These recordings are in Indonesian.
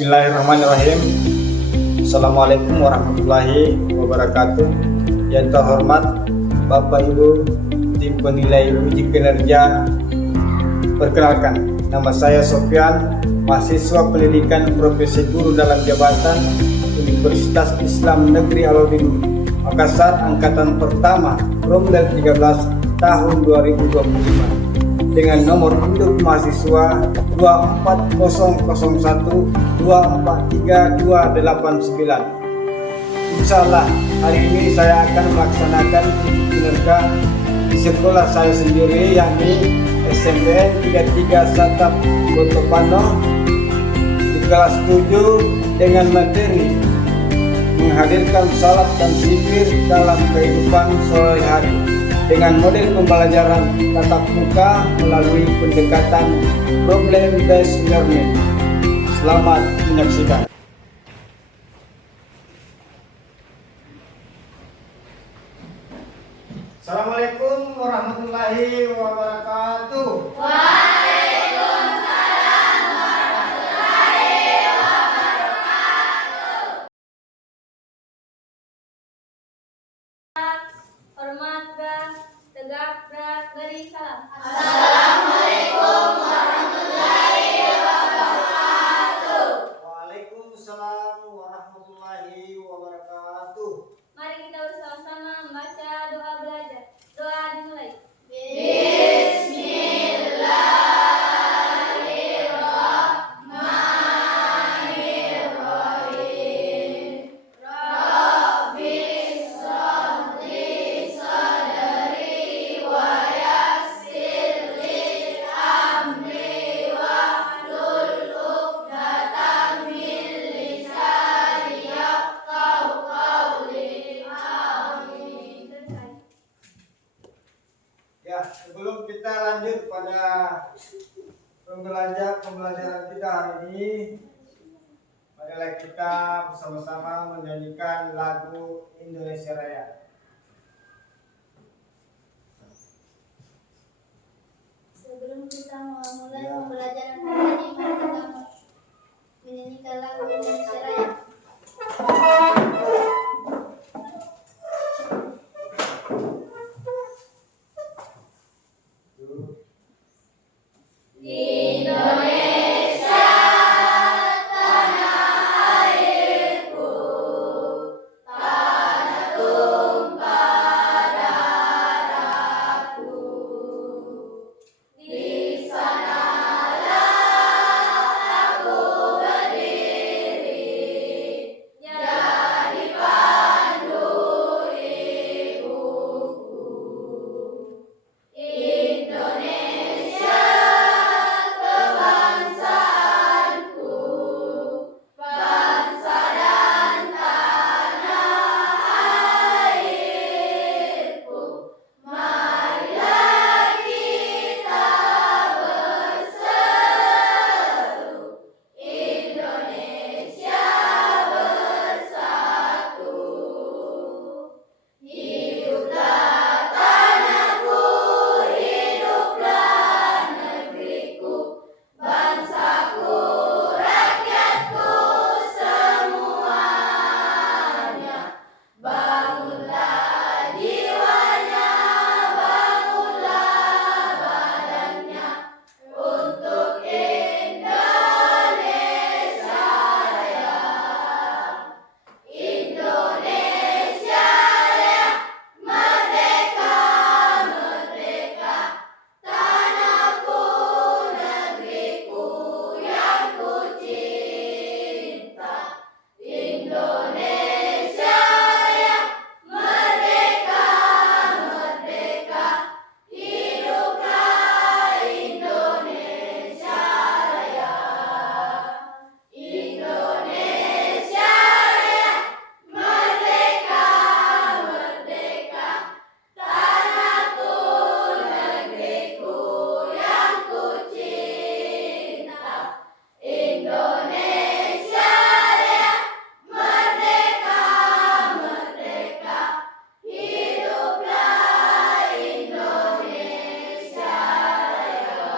Bismillahirrahmanirrahim. Assalamualaikum warahmatullahi wabarakatuh. Yang terhormat Bapak Ibu tim penilai uji kinerja, perkenalkan, nama saya Sofyan, mahasiswa pendidikan profesi guru dalam jabatan Universitas Islam Negeri Alauddin Makassar angkatan pertama Promdel 13 tahun 2025 dengan nomor induk mahasiswa 241243289. Insyaallah hari ini saya akan melaksanakan uji kinerja di sekolah saya sendiri, yakni SMPN 33 Satap Botopano di kelas 7 dengan materi menghadirkan salat dan zikir dalam kehidupan sehari-hari dengan model pembelajaran tatap muka melalui pendekatan problem based learning. Selamat menyaksikan. Assalamualaikum warahmatullahi wabarakatuh. Waalaikumsalam warahmatullahi wabarakatuh. Hormat dan tegak dan beri salam. Assalamualaikum warahmatullahi wabarakatuh. Waalaikumsalam warahmatullahi wabarakatuh. Mari kita bersama-sama membaca doa belajar. Doa dimulai. Ya, sebelum kita lanjut pada pembelajaran kita hari ini, marilah kita bersama-sama menyanyikan lagu Indonesia Raya. Sebelum kita memulai pembelajaran hari ini, mari kita menyanyikan lagu Indonesia Raya. Indonesia tanah airku, tanah tumpah darahku. Di sanalah aku berdiri, jadi pandu ibuku. Indonesia kebangsaanku, bangsa dan tanah airku. Marilah kita berseru, Indonesia bersatu. Hiduplah tanahku, hiduplah negeriku, bangsaku, rakyatku semuanya. Bangunlah jiwanya, bangunlah badannya untuk Indonesia Raya. Indonesia Raya, merdeka, merdeka, tanahku, negeriku yang ku cinta. Indonesia Raya, merdeka, merdeka, hiduplah Indonesia Raya. Indonesia Raya, merdeka, merdeka, tanahku, negeriku yang ku cinta. Indonesia Raya, merdeka, merdeka, hiduplah Indonesia Raya.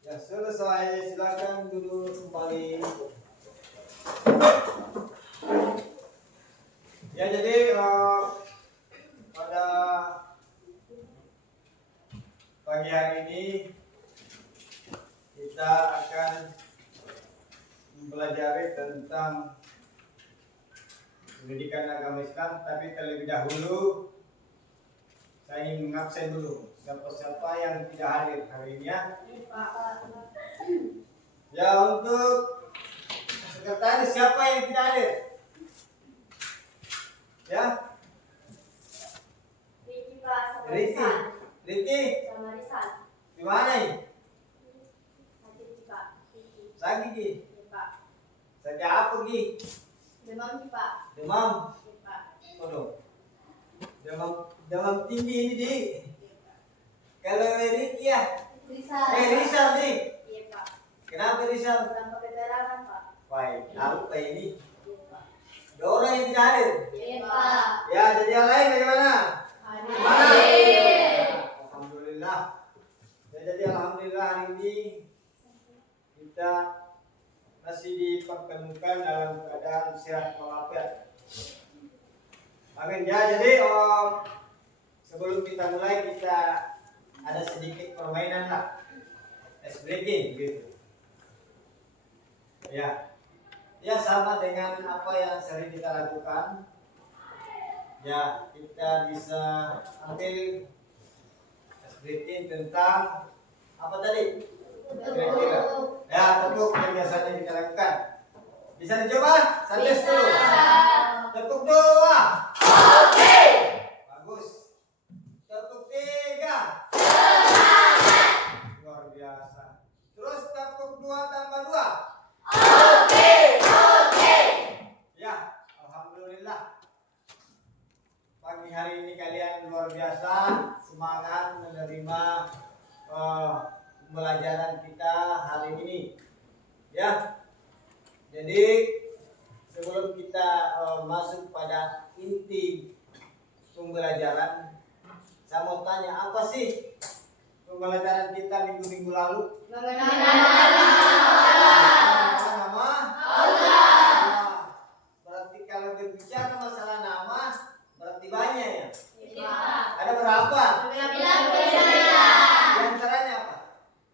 Ya, selesai. Silakan duduk kembali. kembali. Ya, jadi pada pagi hari ini kita akan mempelajari tentang pendidikan agama Islam, tapi terlebih dahulu saya ingin mengabsen dulu siapa-siapa yang tidak hadir hari ini ya. Ya, untuk sekretaris siapa yang tidak hadir? Ya, Riki Pak, sama Riki. Rizal. Riki, Sama Rizal. di mana ini? Sakit Pak. Riki. Sakit Ki. Ya, Pak. Sakit apa Ki? Demam Pak. Demam. Ya, Pak. Waduh. Demam tinggi ini di. Kalau Riki ya, Rizal. Rizal nih. Iya Pak. Kenapa Rizal? Tanpa keterangan Pak. Baik, apa ini? Iya Pak. Ada orang yang tidak hadir. Iya Pak. Ya, jadi yang lain bagaimana? Hadir. Alhamdulillah. Ya, jadi alhamdulillah hari ini kita masih dipertemukan dalam keadaan sehat walafiat. Amin. Ya, jadi sebelum kita mulai kita ada sedikit permainan lah, ice breaking gitu. Ya, ya sama dengan apa yang sering kita lakukan. Ya, kita bisa ambil ice breaking tentang apa tadi? Kira-kira. Ya, tepuk yang biasanya kita lakukan. Bisa dicoba? Santai dulu. Tepuk 2. Oke. Bagus. Tepuk 3. Luar biasa. Terus tepuk 2 tambah 2. Oke. Ya, alhamdulillah. Pagi hari ini kalian luar biasa semangat menerima pembelajaran kita hari ini. Ya. Jadi sebelum kita masuk pada inti pembelajaran, saya mau tanya, apa sih pembelajaran kita minggu-minggu lalu? Mengenal Nama Allah. Berarti kalau berbicara masalah nama, berarti banyak ya? Iya. Ada berapa? Di antaranya apa?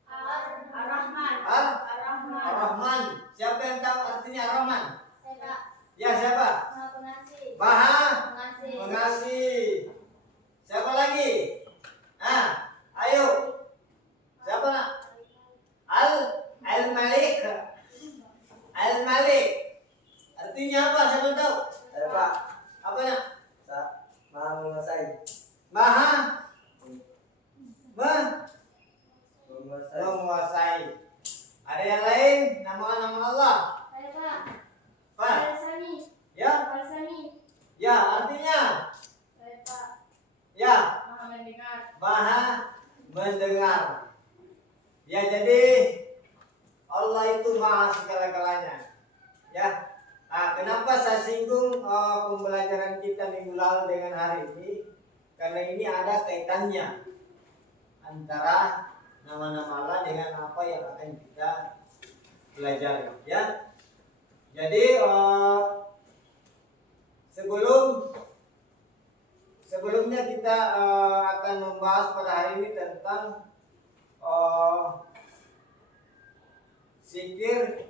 Ar-Rahman. Ar-Rahman. Ar-Rahman. Siapa yang tahu artinya Ar-Rahman? Saya Ya, siapa? Maha Pengasih. Maha Pengasih. Mengasih. Siapa lagi? Ayo. Siapa nak? Al-Malik. Al-Malik. Artinya apa? Siapa tahu? Ada Pak, Apa nak? Maha menguasai. Maha Menguasai. menguasai. Ada yang lain? Nama-nama Allah. Saya Pak. Pak. Al-Sami. Ya? Al-Sami. Ya, artinya? Saya Pak. Ya. Maha mendengar. Maha mendengar. Ya, jadi Allah itu maha segala-galanya. Ya. Kenapa saya singgung pembelajaran kita minggu lalu dengan hari ini? Karena ini ada kaitannya antara nama-nama Allah dengan apa yang akan kita pelajari. Ya. Jadi sebelumnya kita akan membahas pada hari ini tentang zikir,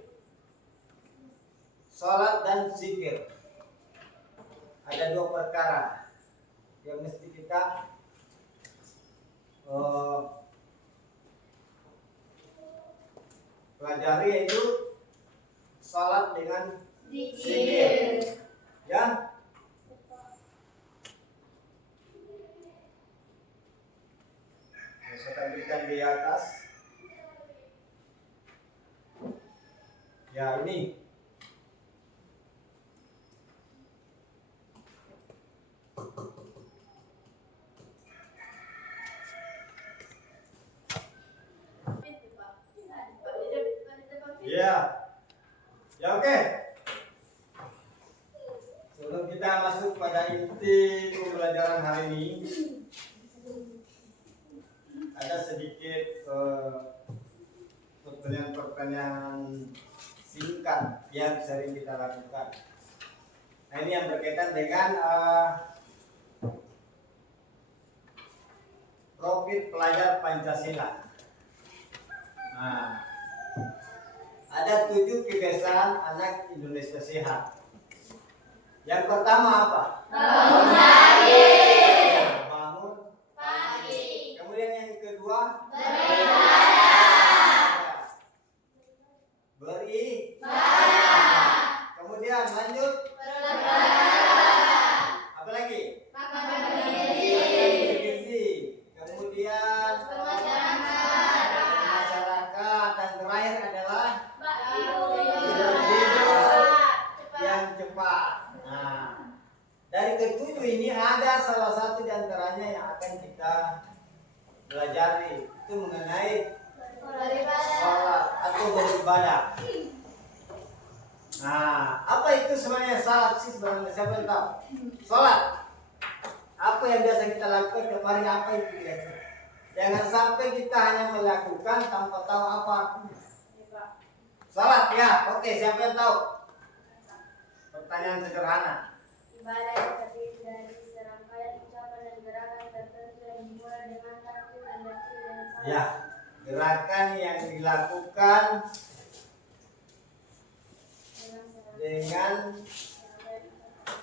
salat dan zikir. Ada 2 perkara yang mesti kita pelajari, yaitu salat dengan zikir. Ya. Saya tampilkan di atas. Ya, ini. Ya. Ya, oke. Sebelum kita masuk pada inti pembelajaran hari ini, ada sedikit pertanyaan-pertanyaan singkat yang sering kita lakukan. Nah, ini yang berkaitan dengan profil pelajar Pancasila. Nah, ada 7 kebiasaan anak Indonesia sehat. Yang pertama apa? Bangun pagi. Bangun Pagi. Kemudian yang kedua, Beribadah. kemudian lanjut, Berolahraga. apa lagi? Makan bergizi. Bergizi. Kemudian masyarakat, dan terakhir adalah yang cepat. Nah, dari ketujuh ini ada salah satu di antaranya yang akan kita pelajari, itu mengenai salat atau beribadah. Nah, apa itu sebenarnya salat sih sebenarnya? Siapa yang tahu? Salat. Apa yang biasa kita lakukan tiap hari, apa itu biasa? Jangan sampai kita hanya melakukan tanpa tahu apa artinya. Salat ya, oke, siapa yang tahu? Pertanyaan sederhana. Ibadah yang terdiri dari serangkaian ucapan dan gerakan tertentu yang dimulai dengan takbir dan diakhiri dengan salam. Ya, gerakan yang dilakukan dengan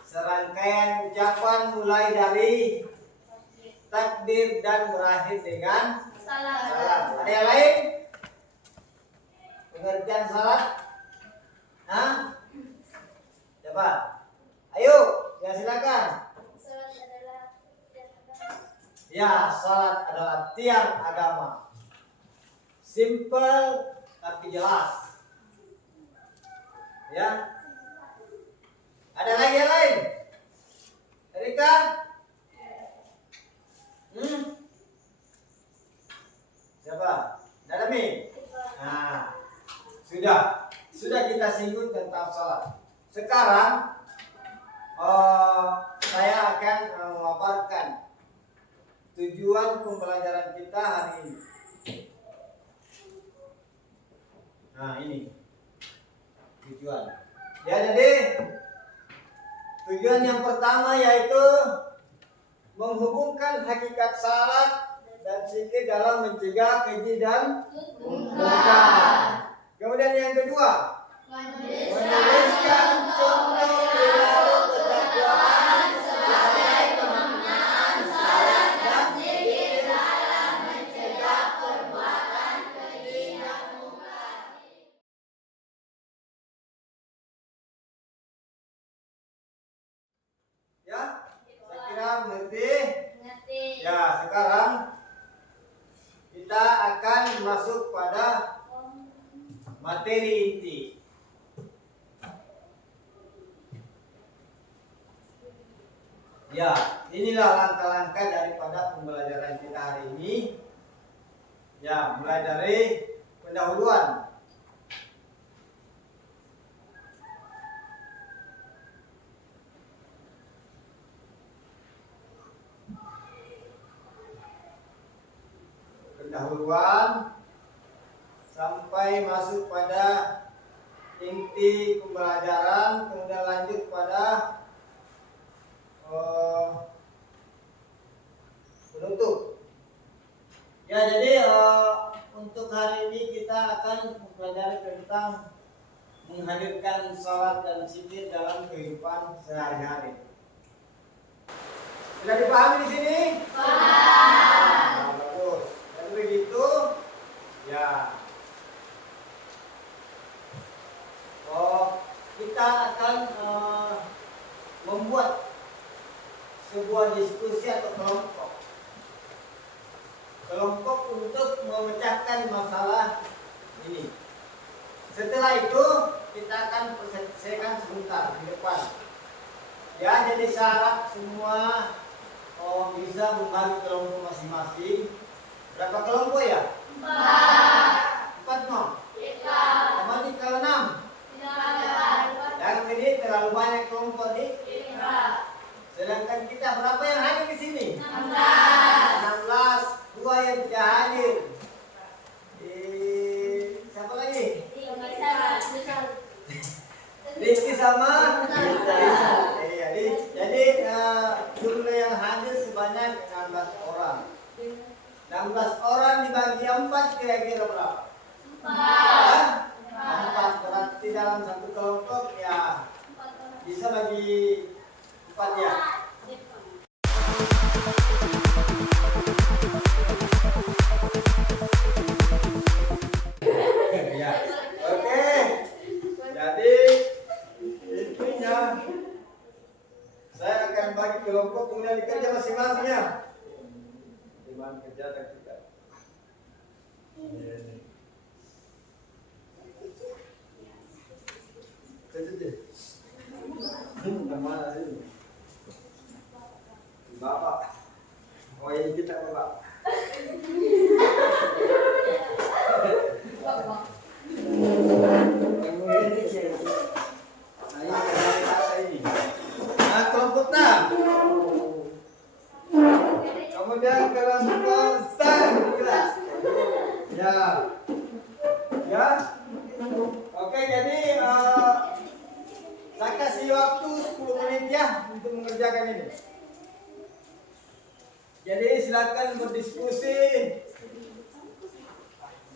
serangkaian ucapan mulai dari takbir dan berakhir dengan salam. Ada yang lain? Pengertian salat? Hah? Coba. Ayo, ya silakan. Salat adalah tiang agama. Ya, salat adalah tiang agama. Simple tapi jelas. Ya. Ada lagi yang lain? Erika? Siapa? Dadami? Nah, sudah kita singgung tentang salat. Sekarang saya akan memaparkan tujuan pembelajaran kita hari ini. Nah, ini tujuan. Ya, jadi tujuan yang pertama yaitu menghubungkan hakikat salat dan zikir dalam mencegah keji dan mungkar. Kemudian yang kedua, menuliskan contoh perilaku ketakwaan sebagai pemaknaan salat dan zikir dalam mencegah perbuatan keji dan mungkar. Ya, saya kira mengerti. Ya, sekarang kita akan masuk pada materi inti. Ya, inilah langkah-langkah daripada pembelajaran kita hari ini. Ya, mulai dari pendahuluan. Pendahuluan sampai masuk pada inti pembelajaran, kemudian lanjut pada penutup. Ya, jadi untuk hari ini kita akan mempelajari tentang menghadirkan salat dan zikir dalam kehidupan sehari-hari. Sudah dipahami di sini? Paham. Nah, bagus. Dan begitu, ya. Kita akan membuat sebuah diskusi atau kelompok untuk memecahkan masalah ini. Setelah itu kita akan selesaikan sebentar di depan. Ya, jadi syarat semua bisa membagi kelompok masing-masing. Berapa kelompok ya? 4 no? Kembali ke 6. Yang ini terlalu banyak kelompok nih. Sedangkan kita berapa yang hadir di sini? 16. 2 yang tidak hadir. Siapa lagi? kira-kira berapa? Empat. Empat. Berarti dalam satu kelompok ya bisa bagi 4 ya. Ya. Oke. Jadi intinya saya akan bagi kelompok kemudian dikerja masing-masing ya. Dimana kerja dan kita. Kemana ini? Bapak. Oh ini kita bapak. Nah, kelompok enam. Kemudian kelompok kelas. Ya. Ya. Oke, jadi saya kasih waktu 10 menit ya untuk mengerjakan ini. Jadi silakan berdiskusi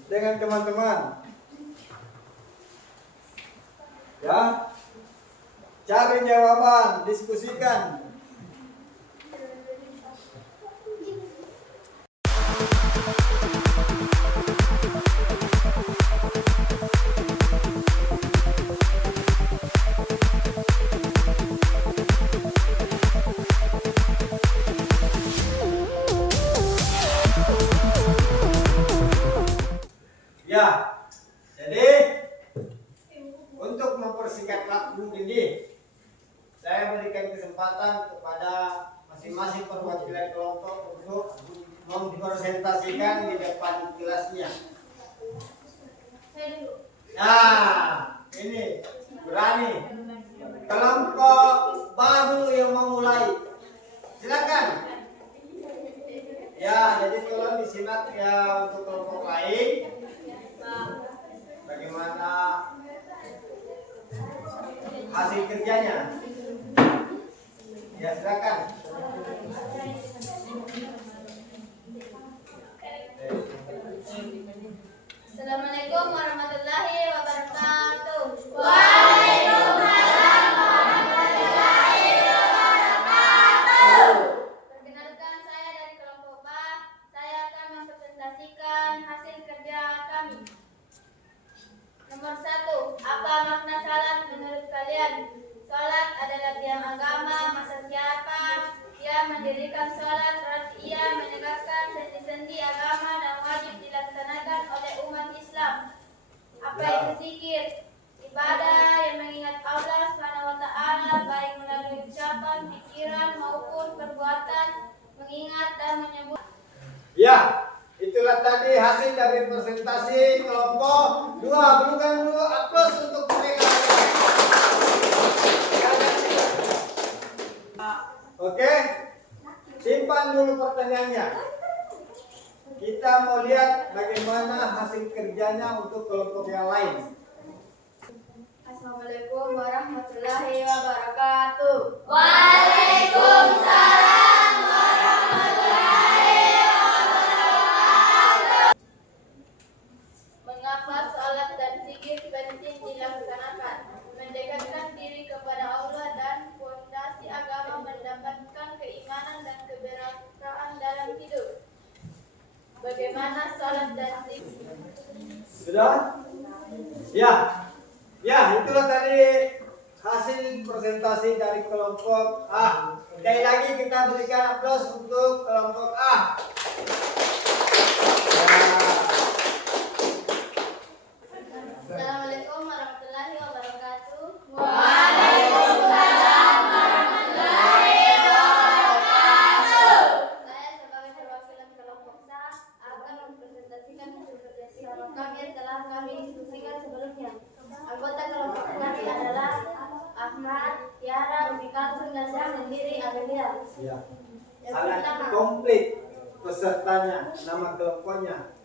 dengan teman-teman. Ya. Cari jawaban, diskusikan. Ya, jadi untuk mempersingkat waktu ini, saya berikan kesempatan kepada masing-masing perwakilan kelompok untuk mempresentasikan di depan kelasnya. Nah, ini berani. Kelompok baru yang memulai, silakan. Ya, jadi tolong disimak ya untuk kelompok lain. Bagaimana hasil kerjanya? Ya silakan. Assalamualaikum warahmatullahi wabarakatuh. Perkenalkan, saya dari kelompok B. Saya akan mempresentasikan hasil kerja kami. Nomor 1. Apa makna salat menurut kalian? Salat adalah tiang agama. Masa siapa? Ia mendirikan salat berarti ia menegakkan sendi-sendi agama dan wajib dilaksanakan oleh umat Islam. Apa itu zikir? Ibadah yang mengingat Allah SWT baik melalui ucapan, pikiran maupun perbuatan, mengingat dan menyebut. Ya, itulah tadi hasil dari presentasi kelompok 2. Berikan dulu aplaus untuk mereka. Oke, simpan dulu pertanyaannya. Kita mau lihat bagaimana hasil kerjanya untuk kelompok yang lain. Assalamualaikum warahmatullahi wabarakatuh. Waalaikumsalam warahmatullahi wabarakatuh. Mengapa salat dan zikir penting dilaksanakan? Mendekatkan diri kepada Allah dan fondasi agama, mendapatkan keimanan dan keberkahan dalam hidup. Bagaimana salat dan zikir? Sudah? Ya. Ya, itulah tadi hasil presentasi dari kelompok A. Sekali lagi kita berikan aplaus untuk kelompok A. Assalamualaikum warahmatullahi wabarakatuh. Waalaikumsalam warahmatullahi wabarakatuh. Saya sebagai perwakilan kelompok A akan mempresentasikan hasil kerja kami yang telah kami diskusikan sebelumnya. Anggota kelompok kami adalah Ahmad, Tiara, Umi Kalsum, dan saya sendiri Amelia. Ya. Yang Sangat pertama, komplit pesertanya, nama kelompoknya.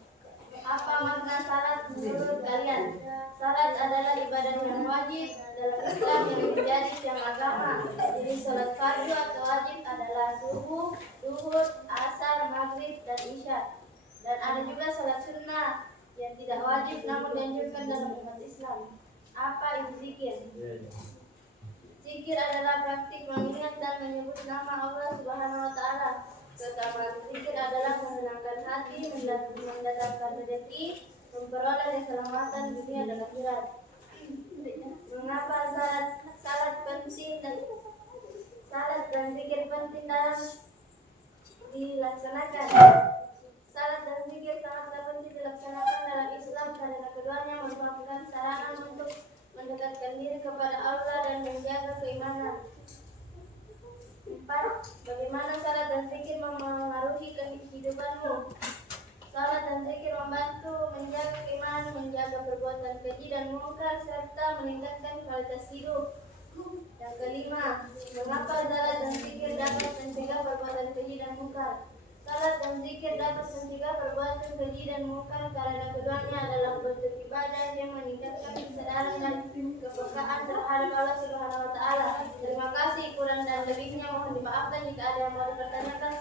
apa makna salat menurut kalian? Salat adalah ibadah yang wajib dalam Islam yang menjadi tiang agama. Jadi salat fardu atau wajib adalah subuh, zuhur, asar, maghrib, dan isya. Dan ada juga salat sunnah yang tidak wajib namun dianjurkan dalam umat Islam. Apa itu zikir? Zikir adalah praktik mengingat dan menyebut nama Allah Subhanahu wa taala. Keutamaan zikir adalah menenangkan hati, mendatangkan rezeki, memperoleh keselamatan dunia dan akhirat. Mengapa salat dan zikir penting dalam dilaksanakan? Salat dan zikir sangatlah penting dilaksanakan dalam Islam karena keduanya merupakan sarana untuk mendekatkan diri kepada Allah dan menjaga keimanan. 4. Bagaimana salat dan zikir memengaruhi kehidupanmu? Salat dan zikir membantu menjaga keimanan, menjaga perbuatan keji dan mungkar, serta meningkatkan kualitas hidup. Yang kelima, mengapa salat dan zikir dapat mencegah perbuatan keji dan mungkar? Salat dan zikir dapat mencegah perbuatan keji dan mungkar karena keduanya adalah bentuk ibadah yang meningkatkan kesadaran dan kepekaan terhadap Allah Subhanahu wa taala. Terima kasih, kurang dan lebihnya mohon dimaafkan jika ada yang mau dipertanyakan.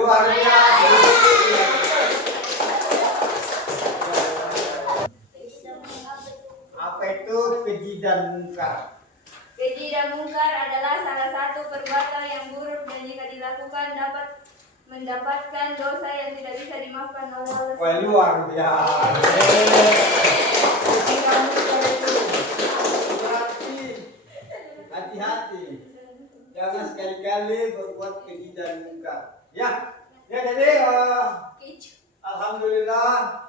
Luar Apa itu keji dan mungkar? Keji dan mungkar adalah salah satu perbuatan yang buruk dan jika dilakukan dapat mendapatkan dosa yang tidak bisa dimaafkan oleh Allah. Wah, luar biasa. Berarti hati-hati, jangan sekali-kali berbuat keji dan mungkar. Ya, jadi alhamdulillah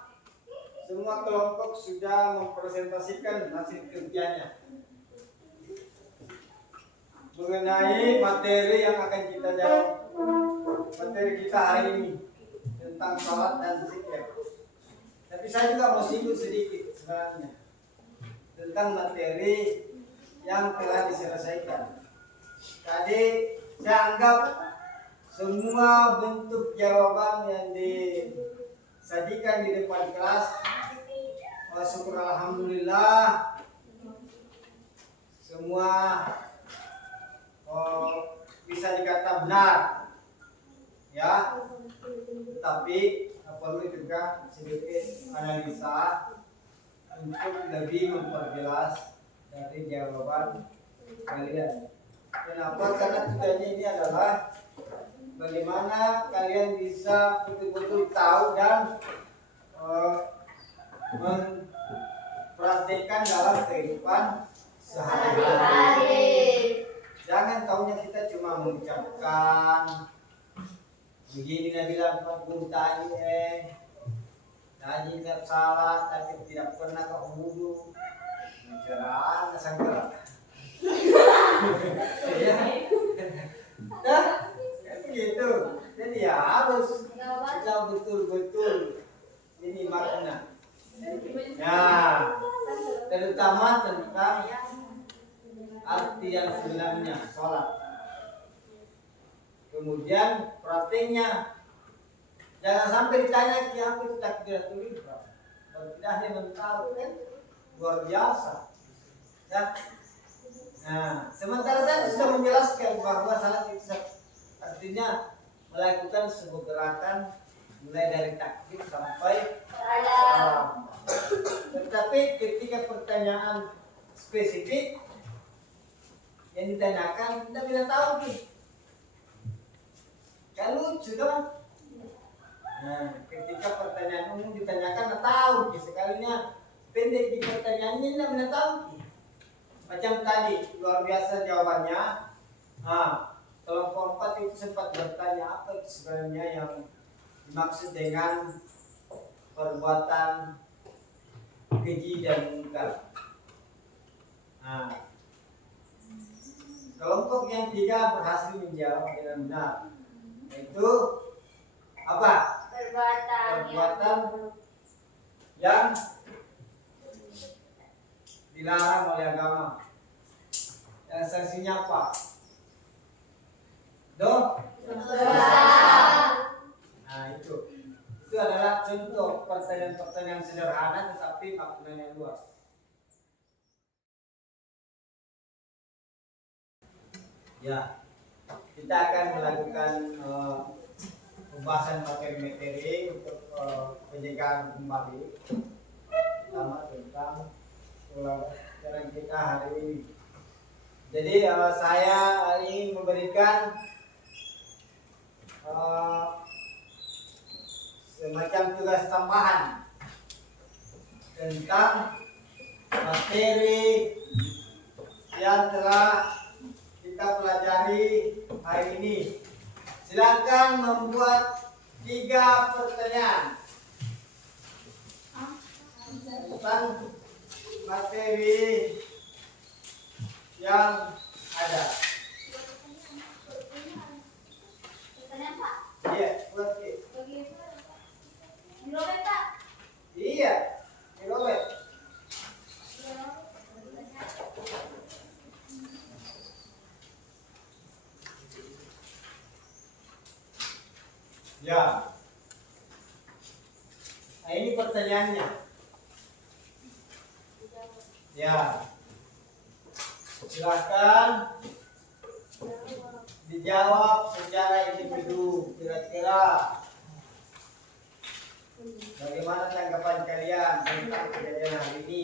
semua kelompok sudah mempresentasikan hasil kerjanya mengenai materi yang akan kita jawab. Materi kita hari ini tentang salat dan zikir. Tapi saya juga mau singgung sedikit sebenarnya tentang materi yang telah diselesaikan. Tadi saya anggap semua bentuk jawaban yang disajikan di depan kelas, syukur alhamdulillah semua bisa dikata benar. Ya, tapi perlu juga sedikit analisa untuk lebih memperjelas dari jawaban kalian. Kenapa? Karena tujuannya ini adalah bagaimana kalian bisa betul-betul tahu dan mempraktikkan dalam kehidupan sehari-hari. Jangan taunya kita cuma mengucapkan begini Nabi bilang tadi tak salah tapi tidak pernah kau wudu bicara sangka ya begitu. Jadi ya harus kita betul-betul ini makna ya, terutama tentang arti yang sebenarnya sholat. Kemudian prakteknya jangan sampai ditanya apa itu takbiratul ihram. Kalau tidak hanya tahu kan luar biasa. Ya. Nah, sementara saya sudah menjelaskan bahwa salat itu artinya melakukan sebuah gerakan mulai dari takbir sampai salam. Tetapi ketika pertanyaan spesifik yang ditanyakan kita tidak tahu nih. Kan lucu dong. Nah, ketika pertanyaan umum ditanyakan tahu, sekalinya pendek di pertanyaannya tidak tahu. Macam tadi luar biasa jawabannya. Nah, kelompok 4 itu sempat bertanya apa itu sebenarnya yang dimaksud dengan perbuatan keji dan mungkar. Nah, kelompok yang 3 berhasil menjawab dengan benar. Itu apa? Perbuatan yang dilarang oleh agama. Yang sanksinya apa? Dosa. Nah itu adalah contoh pertanyaan-pertanyaan sederhana tetapi maknanya luas. Ya, kita akan melakukan pembahasan materi-materi untuk penjagaan kembali, pertama tentang pelajaran kita hari ini. Jadi saya hari ini memberikan semacam tugas tambahan tentang materi yang telah kita pelajari hari ini. Silakan membuat 3 pertanyaan tentang materi yang ada. Pertanyaan Pak. Iya, buat Dirobek Pak. iya, dirobek. Ya. Nah, ini pertanyaannya. Ya. Silakan dijawab secara individu. Kira-kira bagaimana tanggapan kalian tentang kejadian hari ini?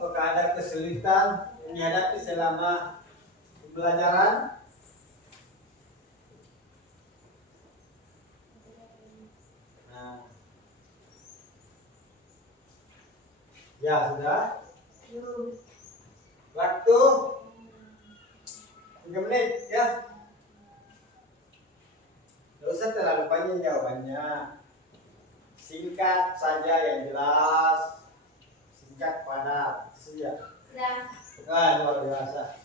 Apakah ada kesulitan yang dihadapi selama pembelajaran? Nah. Ya, sudah. Waktu 3 menit ya. Tidak usah terlalu panjang jawabannya. Singkat saja yang jelas. Singkat padat saja. Ya. Luar biasa.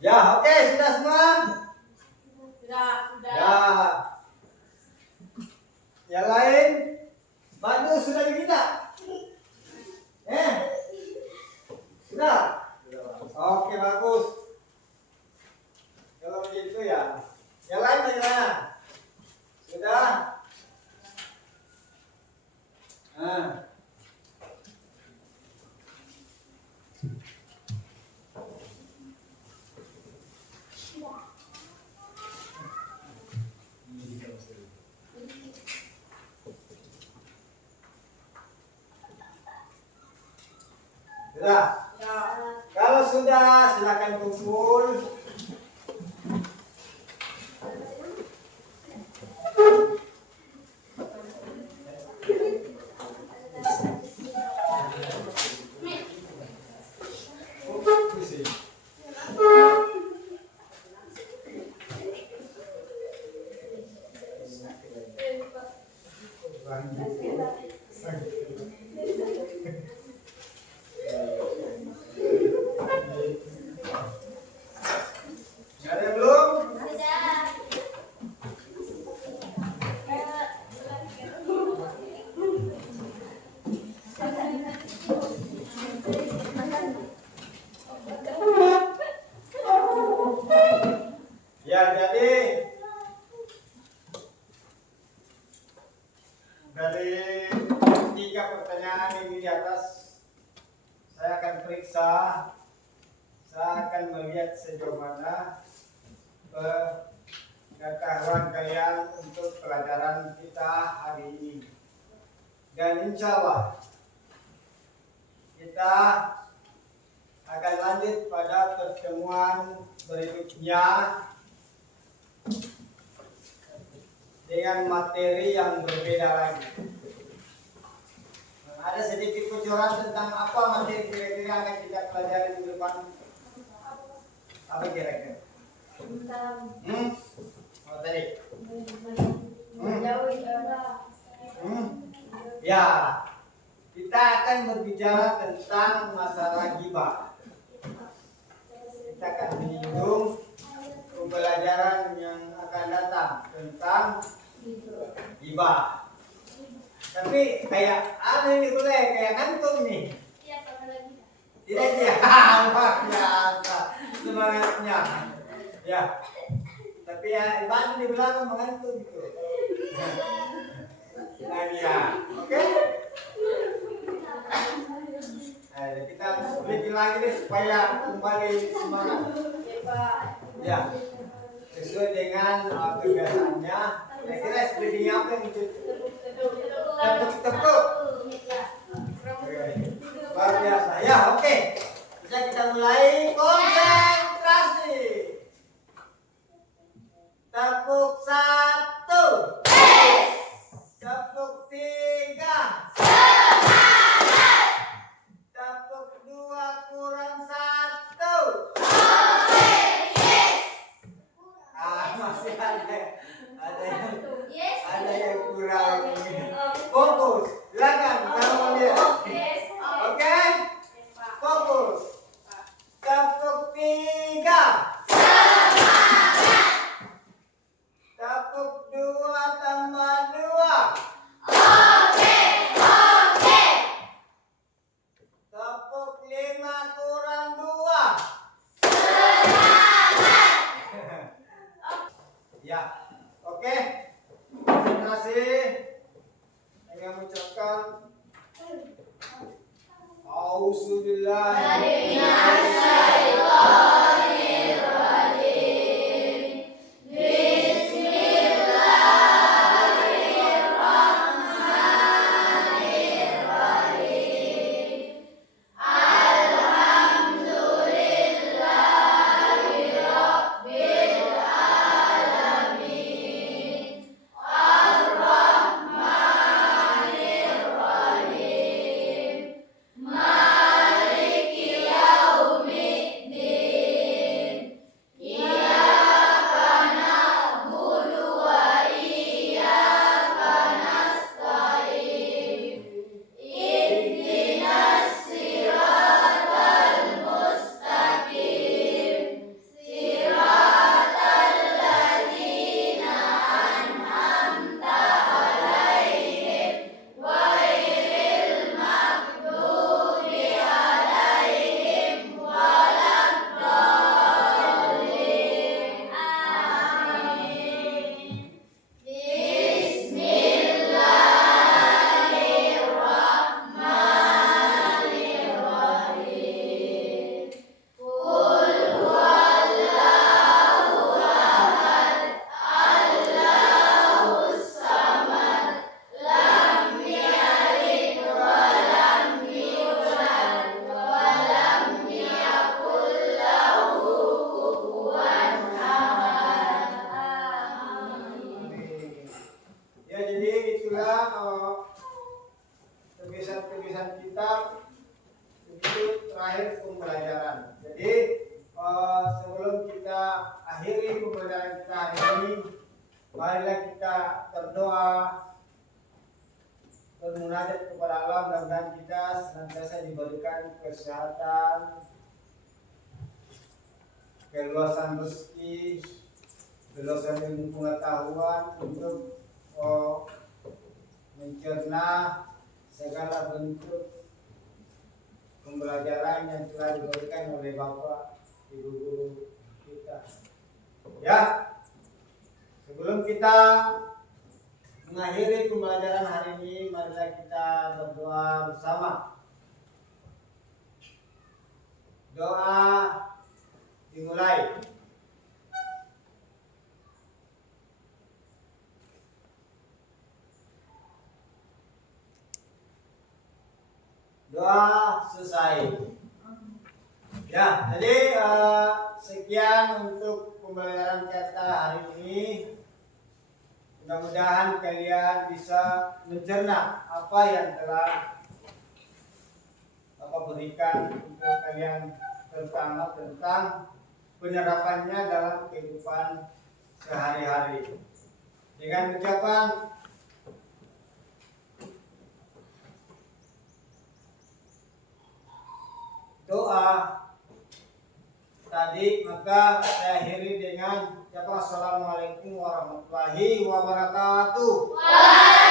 Ya, oke, sudah semua. Sudah. Ya. Yang lain, bantu sudah kita. Sudah. Oke, bagus. Kalau begitu ya. Yang lain bagaimana? Sudah. Nah. Sudah. Kalau sudah, silakan kumpul. Ada yang belum? Sudah. Ya, jadi dari 3 pertanyaan ini di atas saya akan periksa, saya akan melihat sejauh mana pengetahuan kalian untuk pelajaran kita hari ini. Dan insya Allah kita akan lanjut pada pertemuan berikutnya dengan materi yang berbeda lagi. Ada sedikit bocoran tentang apa materi kira-kira akan kita pelajari di depan? Apa kira-kira? Apa tadi? Ya, kita akan berbicara tentang masalah ghibah. Kita akan menyinggung pembelajaran yang akan datang tentang Iba. Tapi kayak aneh nih boleh, kayak ngantuk nih. Iya, Pak, lagi. Tidak dia, luar biasa semangatnya. Ya. Tapi ya ibadah di belakang mengantuk gitu. Nah ya, oke. Nah, kita bikin lagi nih supaya kembali semangat. Ya, sesuai dengan kebiasaannya. Saya kira seperti apa yang itu? Tepuk-tepuk. Luar biasa. Ya, oke. Bisa kita mulai konsentrasi. Tepuk 1. Tepuk 3. Tepuk 2 kurang 1. Masih ada yang kurang. Fokus. Silakan kalau mau lihat. Oke. Fokus. Tepuk 3. Tepuk 2 tambah 2. Tepuk 5 kurang 2. Ya, oke. Terima kasih. Saya mengucapkan Auzubillahi kebiasaan kita begitu terakhir pembelajaran. Jadi sebelum kita akhiri pembelajaran kita hari ini, marilah kita berdoa, bermunajat kepada Allah, mudah-mudahan kita senantiasa diberikan kesehatan, keluasan rezeki, keluasan ilmu pengetahuan untuk mencerna segala bentuk pembelajaran yang telah diberikan oleh Bapak Ibu guru kita. Ya, sebelum kita mengakhiri pembelajaran hari ini, marilah kita berdoa bersama. Doa dimulai. Doa selesai. Ya, jadi sekian untuk pembelajaran kita hari ini. Mudah-mudahan kalian bisa mencerna apa yang telah Bapak berikan untuk kalian, terutama tentang penerapannya dalam kehidupan sehari-hari. Dengan ucapan doa tadi, maka saya akhiri dengan ucapan Wassalamualaikum warahmatullahi wabarakatuh. Waalaikumsalam.